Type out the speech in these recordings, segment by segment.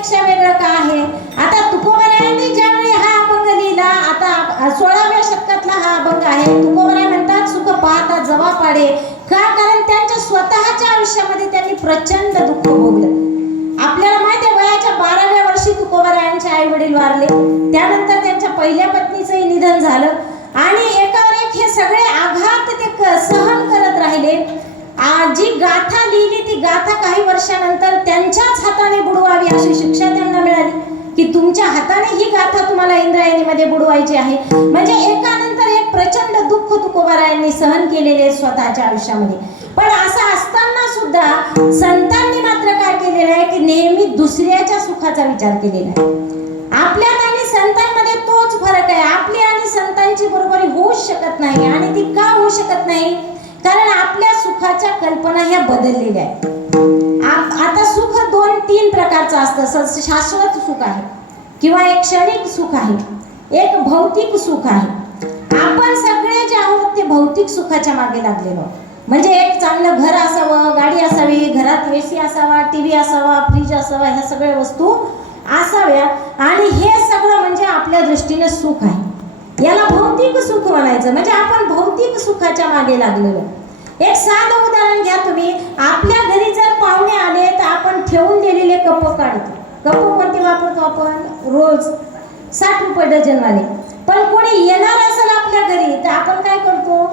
पेक्षा वेगळं का आहे? आता तुकोबरायांनी ज्यावेळी हा अभंग लिहिला आता सोळाव्या शतकातला हा अभंग आहे. तुकोबराय म्हणतात सुख पाहता जवा पाडे. का? कारण त्यांच्या स्वतःच्या आयुष्यामध्ये त्यांनी प्रचंड दुःख भोगलं. आपल्याला माहिती आहे वयाच्या बाराव्या वर्षी तुकोबरायांचे आई वडील वारले. त्यानंतर त्यांच्या पहिल्या पत्नीचंही निधन झालं. आणि एकावर एक हे सगळे आघात ते सहन करत राहिले. जी गाथा लिहिली ती गाथा काही वर्षानंतर त्यांच्याच हाताने बुडवावी अशी शिक्षा त्यांना मिळाली. की तुमच्या हाताने ही गाथा तुम्हाला इंद्रायणीमध्ये बुडवायची आहे. म्हणजे एकानंतर एक प्रचंड दुःख तुकोबारायांनी सहन केलेले स्वतःच्या आयुष्यामध्ये. पण असं असताना सुद्धा संतांनी मात्र काय केलेलं आहे की नेहमी दुसऱ्याच्या सुखाचा विचार केलेला आहे. आपल्यात आणि संतांमध्ये तोच फरक आहे. आपली आणि संतांची बरोबरी होऊच शकत नाही आणि ती का होऊ शकत नाही? कारण आपल्या सुखाच्या कल्पना ह्या बदललेल्या आहेत. आता सुख दोन तीन प्रकारचं असतं. शाश्वत सुख आहे किंवा एक क्षणिक सुख आहे एक भौतिक सुख आहे. आपण सगळे जे आहोत ते भौतिक सुखाच्या मागे लागलेलो म्हणजे एक चांगलं घर असावं गाडी असावी घरात ए सी असावा टीव्ही असावा फ्रीज असावा ह्या सगळ्या वस्तू असाव्या. आणि हे सगळं म्हणजे आपल्या दृष्टीने सुख आहे. याला भौतिक सुख म्हणायचं. म्हणजे आपण भौतिक सुखाच्या मागे लागलेलो. एक साधं उदाहरण घ्या तुम्ही. आपल्या घरी जर पाहुणे आले तर आपण ठेवून दिलेले कप काढतो. कप कोणते वापरतो आपण? रोज. साठ रुपये डझनवाले. पण कोणी येणार असेल आपल्या घरी तर आपण काय करतो?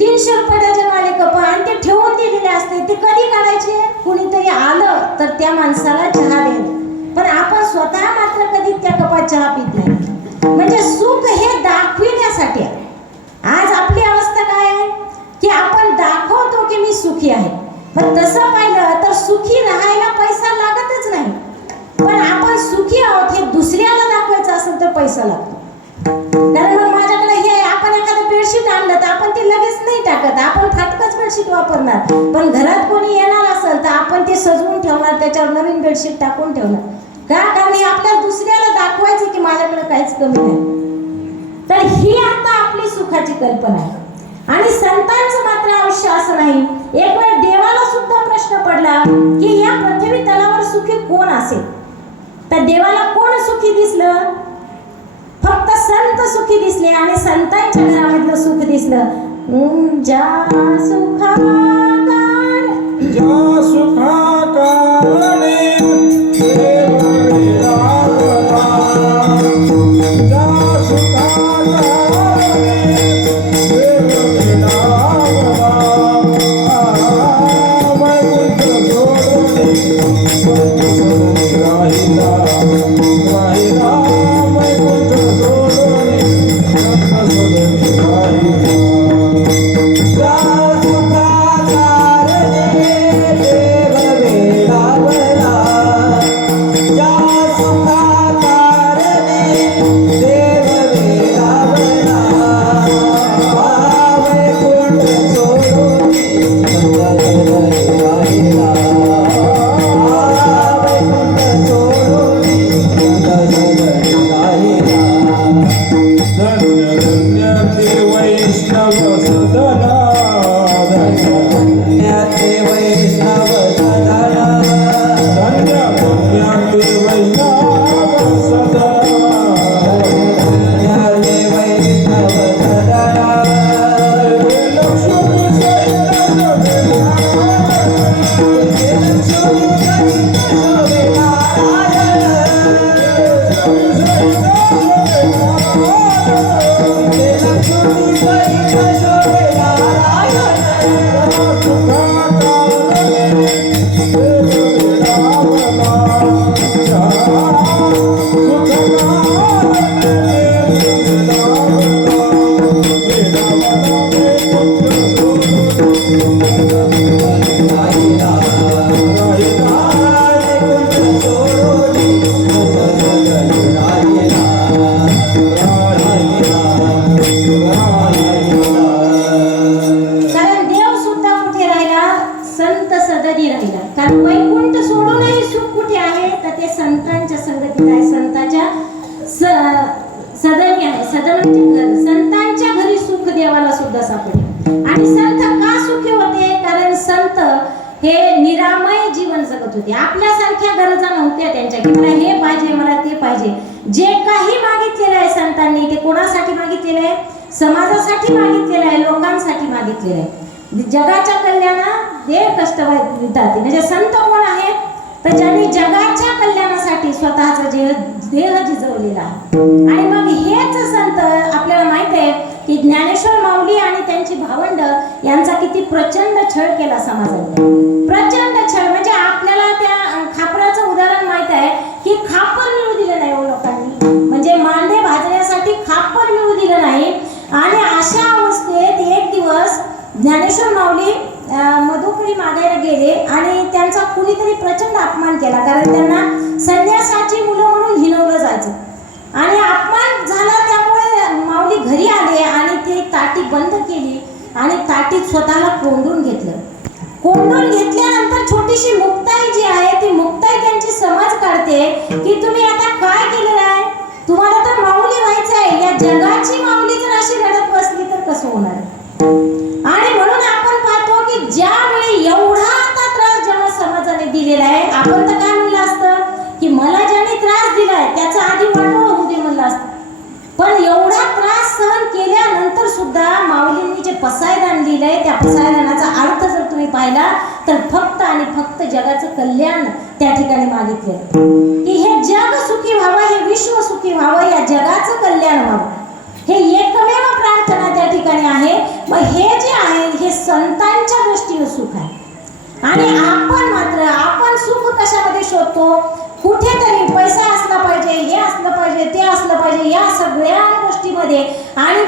तीनशे रुपये डझनवाले कप आणि ते ठेवून दिलेले असते. ते कधी काढायचे? कुणीतरी आलं तर त्या माणसाला चहा देईल पण आपण स्वतः मात्र कधी त्या कपात चहा पित नाही. म्हणजे सुख हे दाखविण्यासाठी आहे. आज आपली अवस्था काय आहे? की आपण दाखवतो की मी सुखी आहे. पण तसं पाहिलं तर सुखी राहायला पैसा लागतच नाही. पण आपण सुखी आहोत हे दुसऱ्याला दाखवायचं असेल तर पैसा लागतो. कारण मग माझ्याकडे हे आपण एखादं बेडशीट आणलं तर आपण ते लगेच नाही टाकत. आपण फाटकच बेडशीट वापरणार. पण घरात कोणी येणार असेल तर आपण ते सजवून ठेवणार त्याच्यावर नवीन बेडशीट टाकून ठेवणार. का कारण आपल्याला दुसऱ्याला दाखवायचं की माझ्याकडे काहीच कमी नाही. तर ही आता आपली सुखाची कल्पना आहे. आणि संतांचं मात्र आयुष्य असं नाही. एक वेळ देवाला सुद्धा प्रश्न पडला की या पृथ्वी तलावर सुखी कोण असेल? तर देवाला कोण सुखी दिसलं? फक्त संत सुखी दिसले आणि संतांच्या घरामधलं सुख दिसलं. हम्म, ज्या सुखाकार ज्या कारण वैकुंठ सोडूनही सुख कुठे आहे? तर ते संतांच्या संगतीत आहे. संतांच्या सदनी आहे. सदन म्हणजे संतांच्या घरी सुख देवाला सुद्धा सापडले आणि संत का सुखी होते? कारण संत हे निरामय जीवन जगत होते. आपल्यासारख्या गरजा नव्हत्या त्यांच्या की मला ते पाहिजे. जे काही मागितलेलं आहे संतांनी ते कोणासाठी मागितलेलं आहे? समाजासाठी मागितलेलं आहे? लोकांसाठी मागितलेलं आहे? जगाच्या कल्याणा देह कष्ट विधाते म्हणजे संत कोण आहे? तर ज्यांनी जगाच्या कल्याणासाठी स्वतःचा जे देह झिजवलेला आहे. आणि मग हेच संत आपल्याला माहीत आहे की ज्ञानेश्वर माऊली आणि त्यांची भावंड यांचा किती प्रचंड छळ केला समाजाने. प्रचंड छळ म्हणजे आपल्याला त्या खापराचं उदाहरण माहीत आहे की खापर मिळू दिलं नाही हो लोकांनी. म्हणजे मांडे भाजण्यासाठी खापर मिळू दिलं नाही. आणि अशा अवस्थेत एक दिवस ज्ञानेश्वर माऊली मधुकरी मागायला गेले आणि त्यांचा कुणीतरी प्रचंड अपमान केला. कारण त्यांना संन्यासाची मुलं म्हणून हिनवलं जायचं. आणि अपमान झाला त्यामुळे माऊली घरी आले आणि ते ताटी बंद केली आणि ताटीत स्वतःला कोंडून घेतलं. कोंडून घेतल्यानंतर छोटीशी मुक्ताई जी आहे ती मुक्ताई त्यांची समज काढते. दिलेला आहे. आपण तर काय म्हणलं असतं? की मला ज्याने त्रास दिलाय त्याचा आधी वाटोळ होऊ दे म्हणलं असतं. पण एवढा त्रास सहन केल्यानंतर सुद्धा माऊलींनी जे पसायदान लिहिलंय त्या पसायदानाचा अर्थ जर तुम्ही पाहिला तर फक्त आणि फक्त जगाचं कल्याण त्या ठिकाणी मागितले की हे जग सुखी व्हावं हे विश्व सुखी व्हावं या जगाचं कल्याण व्हावं. हे एकमेव प्रार्थना त्या ठिकाणी आहे. मग हे जे आहे हे संतांच्या दृष्टीने सुख आहे. आणि आपण मात्र आपण सुख कशामध्ये शोधतो? कुठेतरी पैसा असला पाहिजे हे असलं पाहिजे ते असलं पाहिजे या सगळ्या गोष्टीमध्ये. आणि